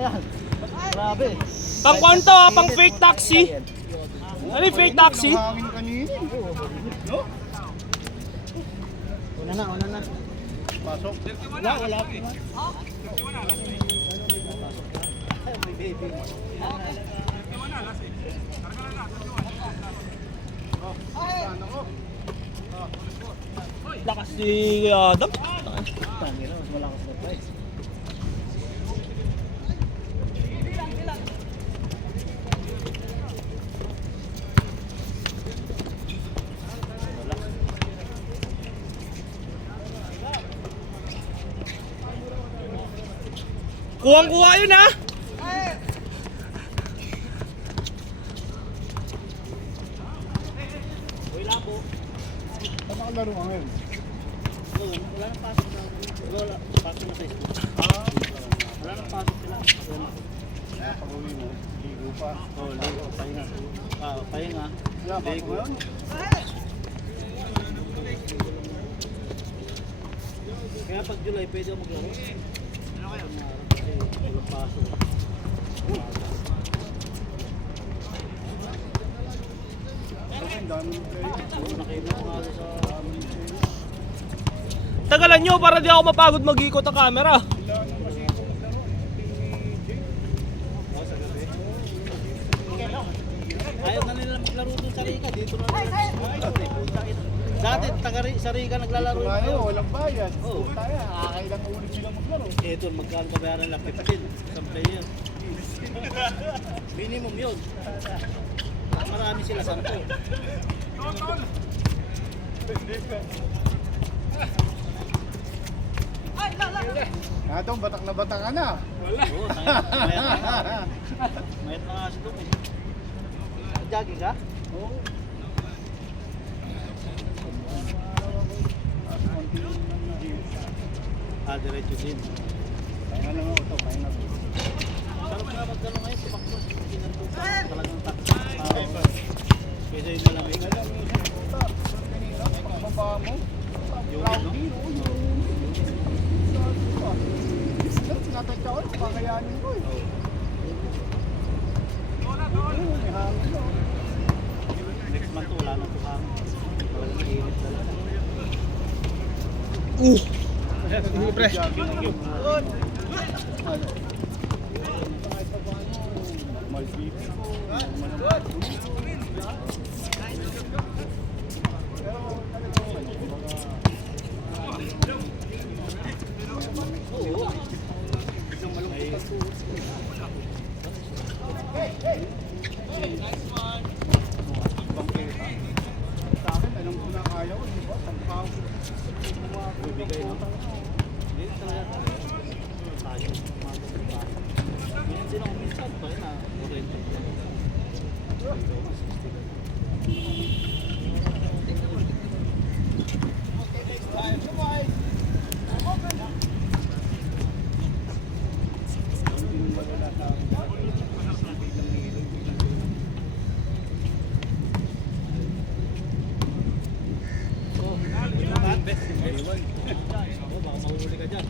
yan. Grabe. Pang kwanto, pang fake taxi. Ano yung fake taxi? Hangin kanina. No? Una na. Pasok. Wala. Lakas si Adam. Tangina, mas malakas na price. Kuwang-kuha yun ha. Ano kalaro ka ngayon? Wala nang pasok na. Wala pasok na sa school. Wala nang pasok sila. Pag-uwi mo, ligo pa. Oh, ligo, pahinga. Pahinga. Ligo yun? Kaya pag July pwede ako maglaro. Kasi walang pasok. Ang dami ng player. Oo, nakaiba ko nga sa Tagalan nyo para di ako mapagod mag-ikot ang camera. ayaw na nila maglaro dun sa Rica. Dito na lang. Dati sa Rica naglalaro Wala na yun, yun. walang bayad. Oo. Tayo, kakailang ulit silang maglaro. Ito, magkano babayaran lang 15 sa player. Minimum yun. Marami sila 10. Atong batak na batak ka na. Oo, mayat na nga si Dumi. Jogging ka? Oo. Diretso din. Pahinga lang ako ito, pahinga ko. Sarap nga magkano ngayon, tumakbo. Talagang takbo. Kesa yun na lang. Pahinga lang yung isang puta. Kanina, pagbaba mo. Yung Rowdy, sinatagya ko, pakayanin ko eh. May hangin no. Next month wala na ito hangin. Talagang mainit talaga. Hindi pre. Sa akin, alam ko na kaya ko, di ba? Sampaw. Bibigay no? Hindi talaga tayo. Ganyan din ako minsan pa na kurente. Baka mahuli ka dyan.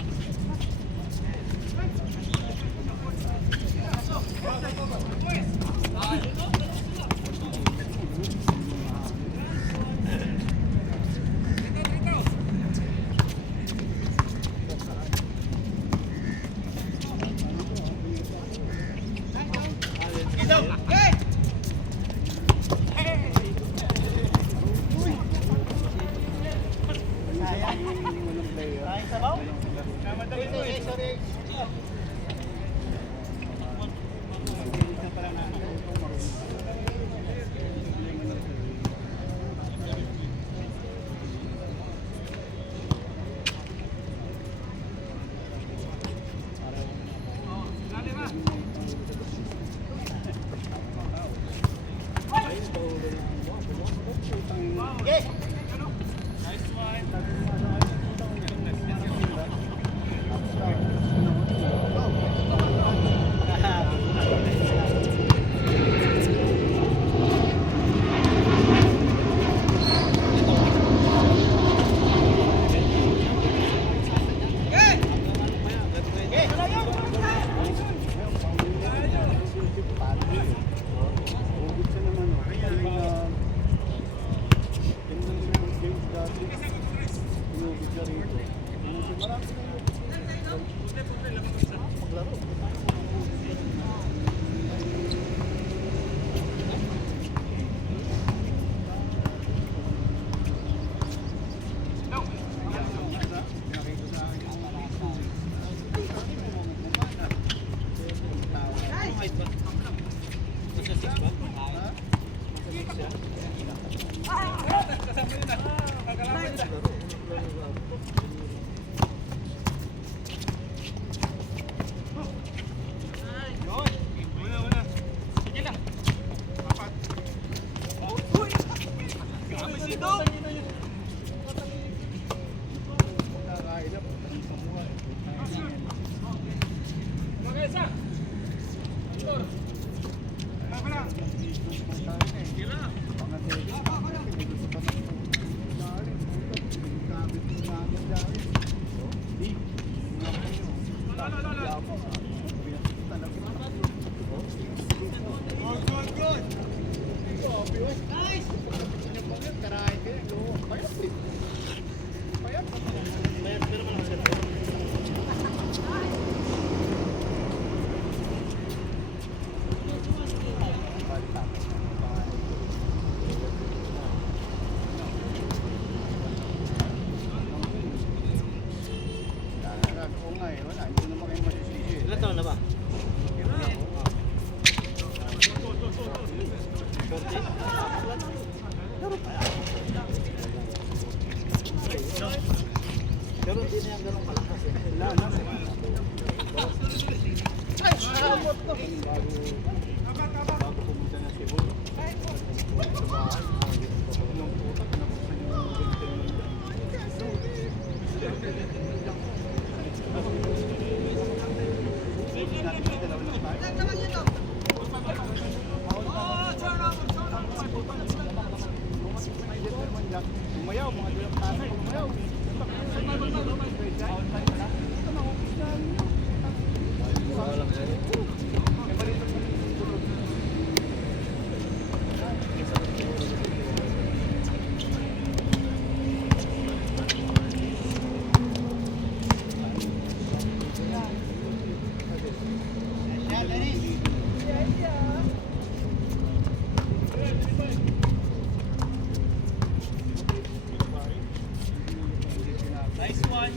Kain sabaw? height ba? Nasa 6 ba? Nasa 6 siya? Nakakain na. Ilan taon na ba? 40? Pero hindi na yung ganun kalakas eh. Bago pumunta na si Bulo. Umayaw, mga dulang tanay, umayaw. Nice one.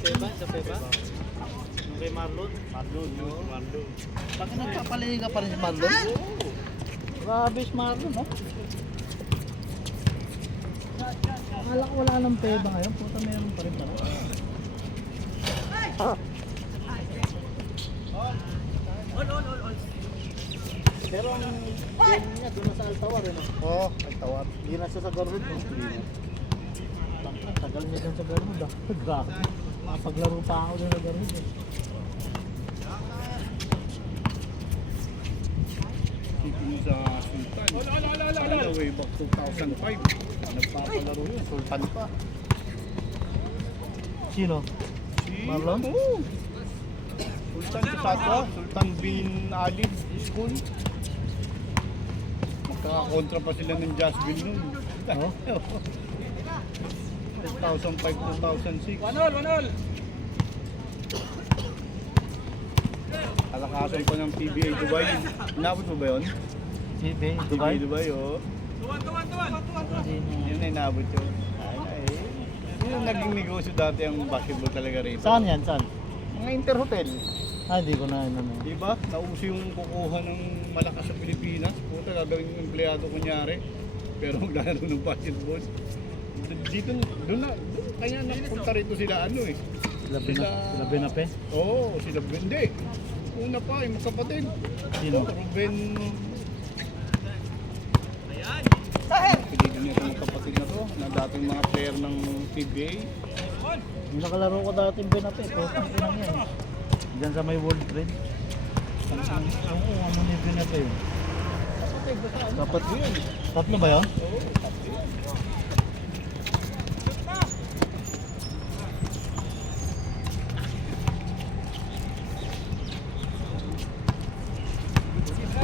Peba? Sa Peba? Yung kay Marlon? Marlon. Bakit nagpapaliga pa rin si Marlon? Grabe si Marlon, no? Akala ko wala ng Peba ngayon. Puta, meron pa rin pala. Pero ang game niya doon na sa Altawar eh, no? Oo, ang tawar. Hindi na siya sa Garwood, no? Ang tagal niya dyan sa Garwood, ah. Grabe. Makapaglaro pa ako dyan sa Garwood, eh. Sipin sa Sultan. Ano, way back 2005. Nagpapalaro yun, Sultan pa. Sino? Si, Marlon? Oo. Sultan sa Satwa, Sultan bin Ali School. Magkakakontra pa sila ng Jasmine nun. Oh? 2005-2006. Manol! Alakasan pa ng PBA Dubai. Inabot mo ba yun? PB, PBA Dubai? Dubai, oo. Hindi na. Yun na inabot yun. Ay, yun yung naging negosyo dati ang basketball talaga rito. Saan yan? Saan? Mga interhotel. Hindi ko na ano. Diba? Nauso yung kukuha ng malakas sa Pilipinas. Puta, gagawin yung empleyado kunyari. Pero maglalaro ng basketball. Dito, doon na, kaya napunta rito sila ano eh. Sila Benape? Oo, sila hindi. Una pa, yung magkapatid. Sino? Ruben. Pilihan niya itong magkapatid na to, na dating mga player ng PBA. Yung nakalaro ko dati yung Benape, putang ina niya eh. Diyan sa may World Trade. Oo, ano na yung Benape yun? Dapat Yun. tatlo ba yun?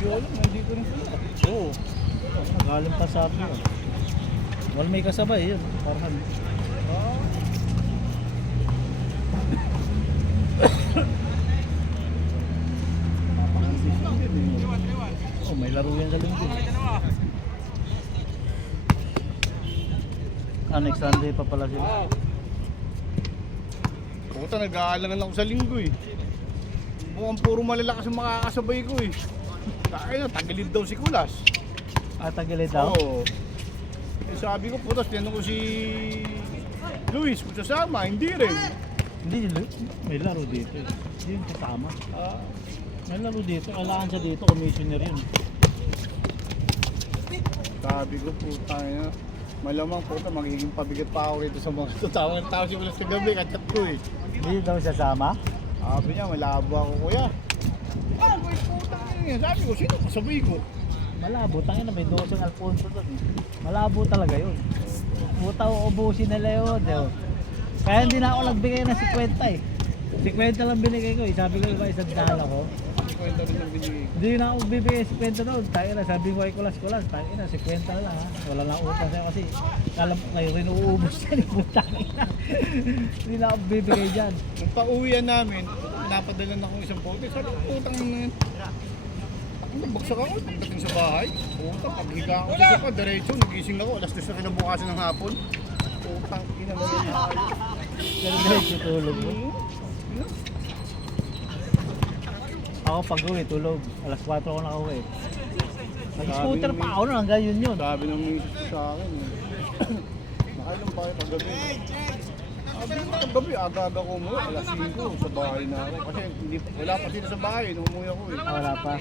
Oo, yun, nandito rin sila. Oo. Nagaling pa sa akin yun. Wal may kasabay yun. Parang oh, may laro yan sa linggo. Next Sunday pa pala sila. Puta, nag-aalangan ako sa linggo eh. Mukhang puro malalakas ang makakasabay ko eh. Kaya na, tagilid daw si Kulas. Tagilid daw? Oo. Eh, sabi ko, putas, tinanong ko si Luis kung sasama, hindi rin. Hindi, may laro dito. Hindi yung kasama. Ah, May laro dito. Kailangan siya dito. Commissioner yun. sabi ko, puta na. Malamang puta, magiging pabigat pa ako rito sa mga tutawang tao si Kulas kagabi, kacat ko eh. Hindi daw siya sama? Sabi niya, malabo ako kuya. Ah, boy, puta niya. Sabi ko, sino kasabay ko? Malabo. Tangin na may dosang Alfonso doon. Malabo talaga yun. Puta, uubusin nila yun. Kaya hindi na ako nagbigay ng 50 eh. 50 lang binigay ko eh. Sabi ko iba isang dala ko. Hindi ko yung dami ng binigay. Hindi na ako bibigay 50 doon. Tayo na, sabi ko ay kulas-kulas. Tayo na, 50 na lang ha. Wala na utang sa'yo kasi alam ko kayo rin uubos yan. Hindi na ako bibigay dyan. Nung pauwian namin, napadalan akong isang pote. Sabi ko, putang na yan. Nagbagsak ako pagdating sa bahay. Puta, paghiga ako sa sofa, diretso, nagising ako. Alas 2 na kinabukasan ng hapon. Putang ina mo yung hayop. Pero diretso tulog mo. Ako pag uwi, tulog. Alas 4 ako nakauwi. Nag-scooter pa ako nun, hanggang yun. Sabi ng misis ko sa akin. Nakailan pa kayo paggabi? Sabi ko paggabi, aga-aga ko umuwi. Alas 5 sa bahay na ako. Kasi hindi, wala pa sila sa bahay, nung umuwi ako eh. Wala pa.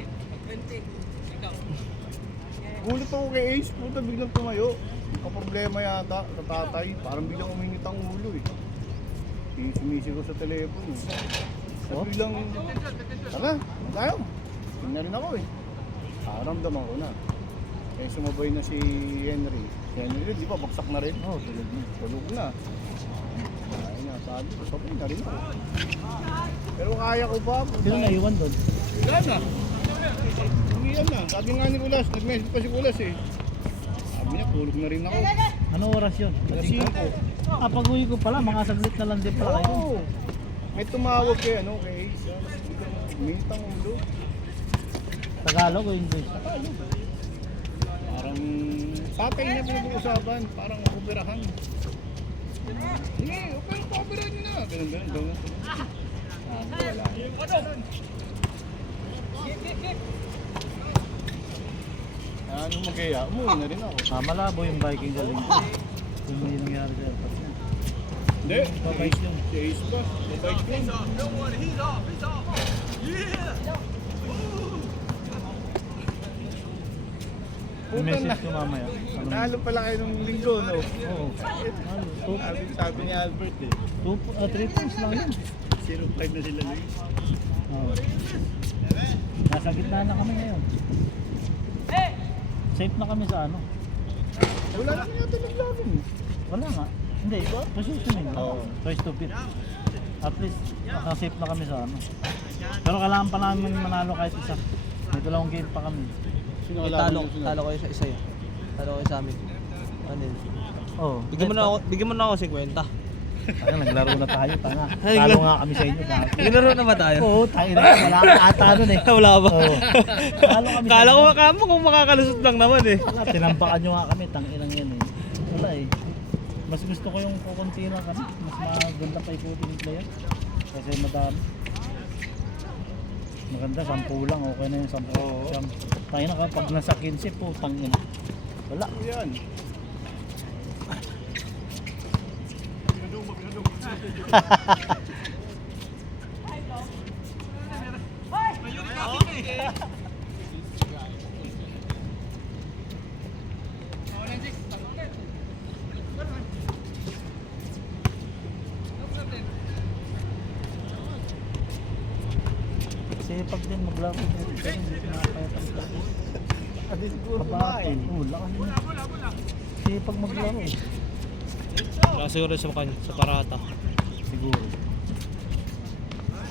Gulat ako kay Ace, puta biglang tumayo. Problema yata sa tatay. Parang biglang umingit ang ulo eh. Sumisi ko sa telepono. Oh? Biglang, tara, tayo. Tingnan rin ako eh. Ramdaman ko na. Eh sumabay na si Henry. Si Henry rin, di ba baksak na rin? Oo, tulog na. Tulog na. Ay nga, sabi ko, sabay na rin ako. Pero kaya ko pa. Sino naiwan doon? Wala na. Umiyan na. Sabi nga ni Kulas, nag-message pa si Kulas eh. Sabi niya, tulog na rin ako. Anong oras yun? Alas 5. Pag uwi ko pala, mga saglit na lang din pala kayo. Oo. May tumawag kay ano, kay Ace. Mintang ulo. Tagalog o English? Parang patay na pinag-uusapan. Parang operahan. Sige, operahan nyo na. Ganun daw na. Wala. Ano magaya? Umuwi na rin ako. Malabo yung biking galing ko. Kung may nangyari sa airport niya. Hindi, Babike yun. si Ace ba? Babike yun. Message ko mamaya. Ano? Nalo pala kayo nung linggo, no? Oo. Ano? Sabi ni Albert eh. 3 points lang yun. 0-5 na sila Luis. Oo. Nasa gitna na kami ngayon. Safe na kami sa ano. Wala na kaya naglaban. Wala nga. Hindi, positioning lang. Oo. Twice to beat. At least, naka-safe na kami sa ano. Pero kailangan pa namin manalo kahit isa. May 2 game pa kami. Sino Talo ko sa isa yun. Talo ko sa amin. Ano yun? Oo. Bigyan mo na ako 50. Tanga, naglaro na tayo, tanga. Ay, Talo nga kami sa inyo. Tanga. Naglaro na ba tayo? Oo, tayo na. Wala ka ata nun eh. Wala ba? Oo. Talo kami sa Kala ko inyo. makamo kung makakalusot lang naman eh. Wala, tinambakan nyo nga kami. Tanginang yan eh. Wala eh. Mas gusto ko yung kukuntira kami. Mas maganda pa ikutin yung player. Kasi madami. Maganda, 10 lang. Okay na yung 10. Oo. Tayo na kapag nasa 15, putang ina. Wala. Yan. Kasi pag din maglaro dito, pero hindi ko nakapayatan sa Adi siguro kabahan. Oo, lakas mo. Kasi pag maglaro, Wala siguro sa kanya, sa parata. siguro.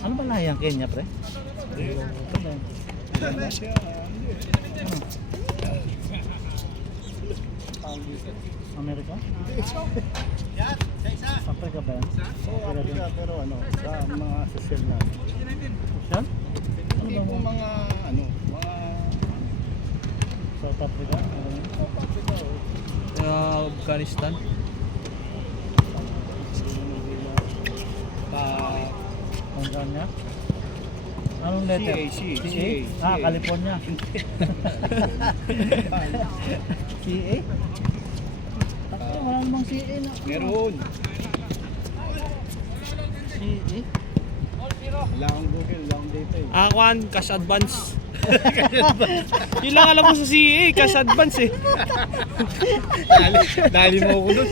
Ano ba lahi ang Kenya, pre? Ano? Ano siya? Amerika? Afrika ba yan? Oo, Africa, pero ano, sa mga social na. Ocean? Ano Hindi ba po mo? mga, ano, mga... South Africa? Ano yun? South Africa, oh. Afghanistan. Tanzania? Anong letter? CA. Ah, California. CA? Takto, wala namang CA na. Meron. CA? Wala akong Google, wala akong data eh. Akuan, cash advance. Yun lang alam ko sa CA, cash advance eh. Dali mo ako doon.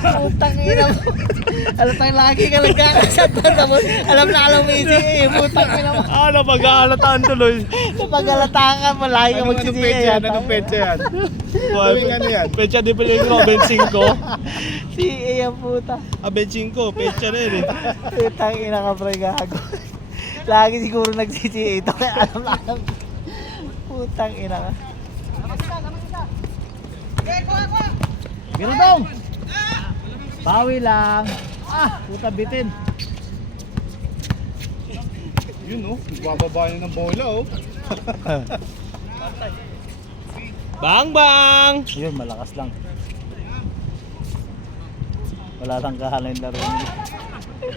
Putang ina mo. Alam tayong lagi ka nagkakasat na tapos alam na alam mo yung CA. Putang ina mo. Ano, pag-aalataan tuloy. Pag-alatahan ka mo, lagi ka Anong mag-CA. petsa yan? Anong petsa yan? Tuwing ano yan? Pecha di peligro, bensin ko. CA ang puta. Bensin ko, pecha na yun eh. Putang ina ka pre, gago. Lagi siguro nag-CA ito kaya alam na alam. Putang ina ka. Gino dong! Bawi lang. Ah, puta bitin. Yun oh, bababa niya ng bola oh. Bang bang! Yun, malakas lang. Wala lang kahalay laro niya.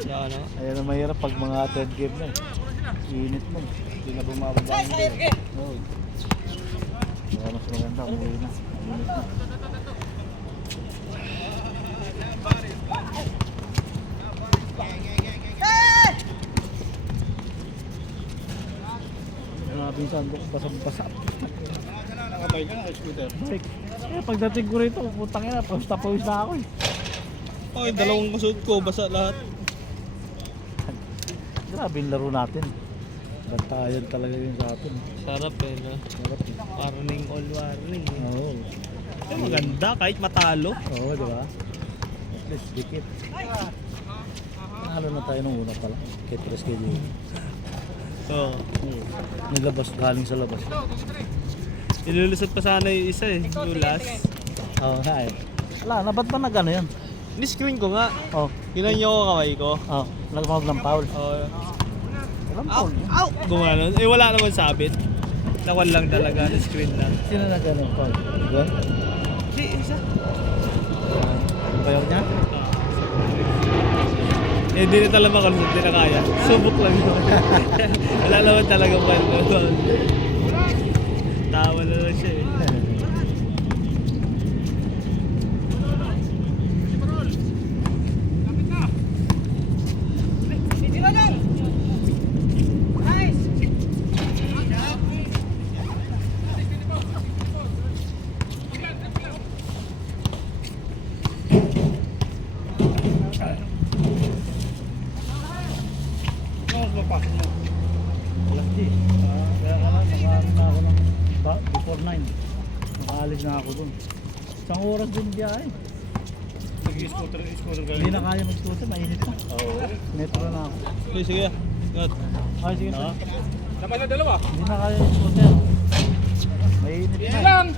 Ano? Ayan ang mahirap pag mga third game na eh. Init mo. Hindi na bumababa yung bola. Oo. Kaya mas maganda, umuwi na. Init na. Grabe yung sandok, basag-basag. Nakabay ka na, scooter. Bike. Eh, pagdating ko rito, putang ina, pawis na ako eh. Ay, dalawang masuot ko, basa lahat. Grabe yung laro natin. Bantayan talaga yun sa atin. Sarap eh, no? Sarap eh. Warning all warning eh. Oo. Ay, maganda, kahit matalo. Oo, di ba? At least, dikit. Nalo na tayo nung una pala. Kay Preske Jr. Oo. Nilabas, galing sa labas. Ilulusot pa sana yung isa eh, yung last. Oo nga eh. Wala na, ba't ba nag-ano yan? Ni-screen ko nga. Oh, Kinan niyo ako kamay ko. oh, nagpapag ng foul. Oh. Walang Ow! foul. Ow! Gumano. Eh wala naman sabit. Nakwan lang talaga, na-screen lang. Sino nag-ano ng foul? Doon? Hindi, isa. Bayaw niya? Eh, hindi na talaga makalusot, hindi na kaya. Subok lang yun. Wala naman talaga foul. Tawa na lang siya eh. Alis na ako dun. Isang oras din biyahe. Nag-scooter ka Hindi na kaya mag-scooter, mainit na. Oo. Metro na ako. Sige, sige. Ingat. Ay, sige. Na? Dapat na dalawa. Hindi na kaya mag-scooter. Mainit na.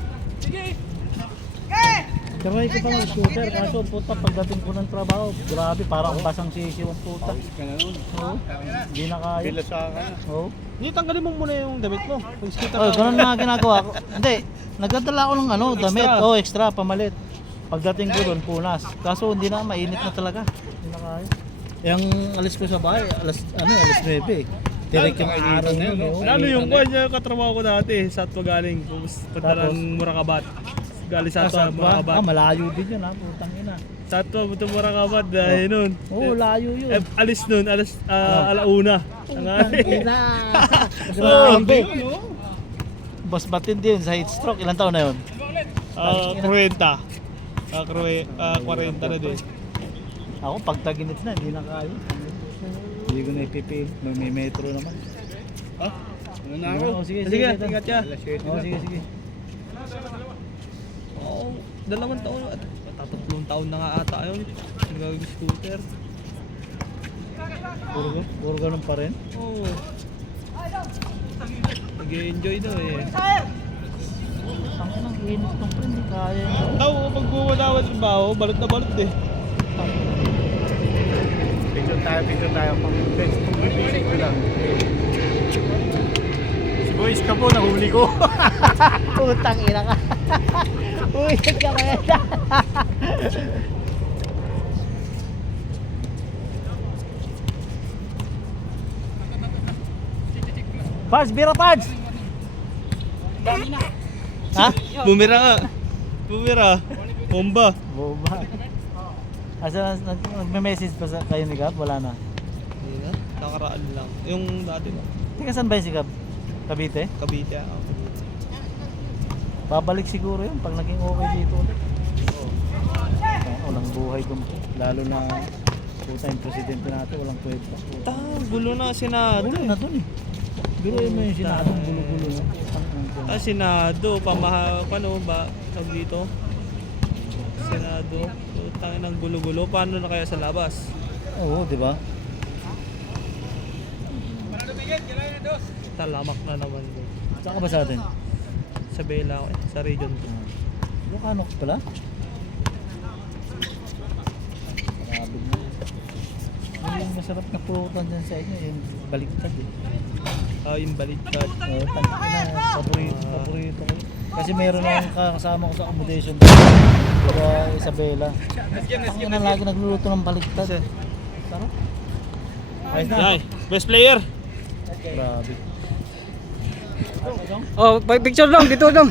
Try ko pa mag-scooter, kaso puta pagdating ko ng trabaho, grabe parang basang sisiw ang puta. Ka na nun. Oo. Hindi na kaya. Pila sa akin. Oo. Hindi, tanggalin mo muna yung damit mo. Mag-scooter Oh, ganun na ginagawa ko. Hindi, nagdadala ako ng ano, damit. Extra. Oh, extra, pamalit. Pagdating ko doon, punas. Kaso hindi na, mainit na talaga. Hindi na kaya. Yung alis ko sa bahay, alas 9 eh. Direct yung araw na yun. Oh. Lalo yung kwan niya, katrabaho ko dati, Satwa galing. Punta Tapos? ng Murakabat. Galing Satwa, Kasat ba? Murakabat. Malayo din yun ha, putang ina. Satwa, punta Murakabat dahil nun. Oo, layo yun. Alis nun, alauna. Ang Putang ina. Grabe. Grabe. Boss batin din sa heat stroke. Ilang taon na yun? 40. 40 na din. Ako pag taginit na, hindi na kaya. Hindi ko na ipipil. May metro naman. Ha? Ano na ako? Oh, sige, Sige, sige. ingat ka. Alas 7 Oh, na. sige, sige. Oo, 2 taon. Tatlong taon na nga ata yun. Nag-scooter. Puro ganun pa rin. Oo. Nag-enjoy daw eh. Ang inang init ng friend, hindi kaya yun. Tao, pag bumadawan sa baho, balot na balot eh. Picture tayo. Pag-basic ko lang. Si Boys ka po, nahuli ko. Putang ina ka. Uy, ka kaya. Pards, bira Pards! Ha? Bumira nga. Bumira. Bomba. Boba. Asa nagme-message pa sa kayo ni Gab? Wala na. Hindi na. Nakaraan lang. Yung dati ba? Teka, saan ba yung si Gab? Cavite? Cavite. Babalik siguro yun pag naging okay dito ulit. Oo. Walang buhay dun. Lalo na puta yung presidente natin, walang kwenta. Gulo na Senado. Gulo na dun eh. Biruin mo yung sinadong gulo-gulo na. Senado. Paano ba? Tawag dito? Senado. Tangin ng gulo-gulo. Paano na kaya sa labas? Oo, di ba? Talamak na naman doon. Saan ka ba sa atin? Sa Bela ako eh. Sa region ko. Ilocano ka pala? Grabe mo. Yung masarap na pulutan dyan sa inyo, yung baliktad eh. Yung baliktad. Oo, tangin na, paborito ko. Kasi meron akong kasama ko sa accommodation sa Isabela. Ang ina lagi nagluluto ng baliktad. Sarap. Ayos na. Yay! Best player! Grabe. Oh, picture dong, dito dong.